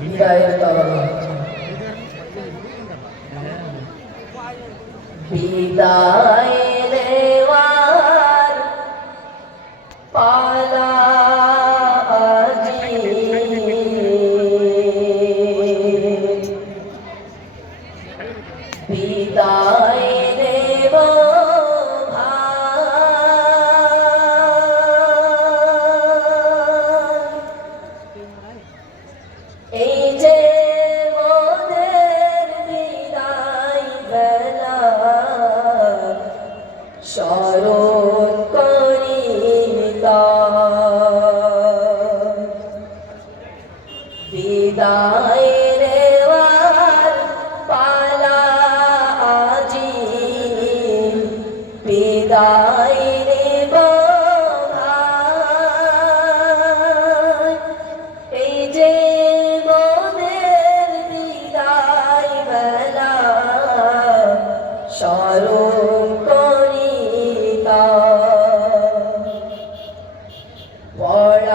বিদায়ের তরঙ্গ বিদায় দেওয়ার পালা আজি। বিদায় স্মরণ করি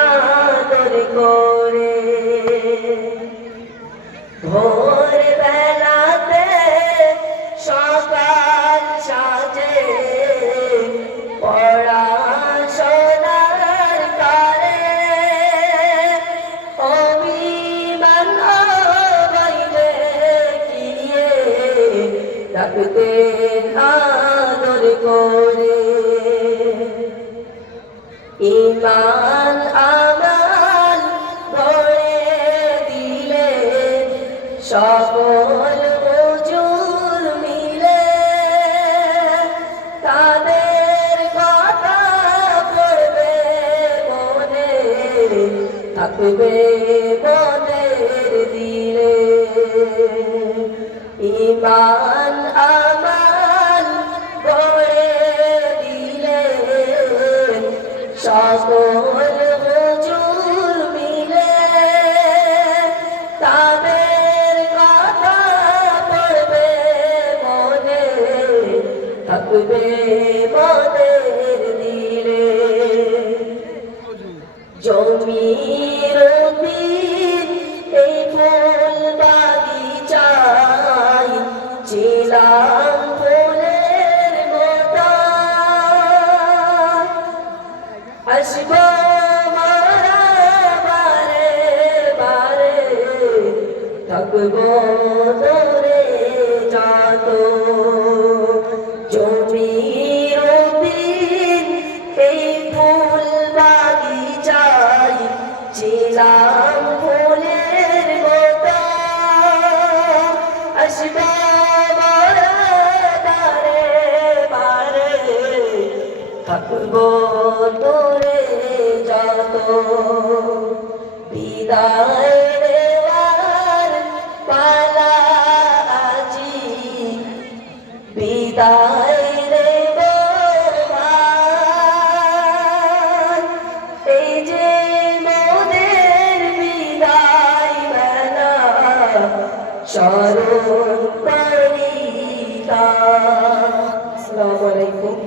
আদর করে। ভোর বেলাতে সকাল সাজে পড়াশোনার কারে অভিমান গিয়ে ডাকতে আদর করে। ইমান থাকবে মনের দিলে। ইমান আমাল ভরে দিলে। সকল হুজুর মিলে তাদের কথা পড়বে মনে। থাকবে মনের জমির এই ফুল বাগিচায় ছিলাম ফুলের মতো আসব বারে বারে থাকব বিদায় দেওয়ার পালা বিদায় দেব এই যে মোদের বিদায় বেলা চরণ পরিতা আসসালামু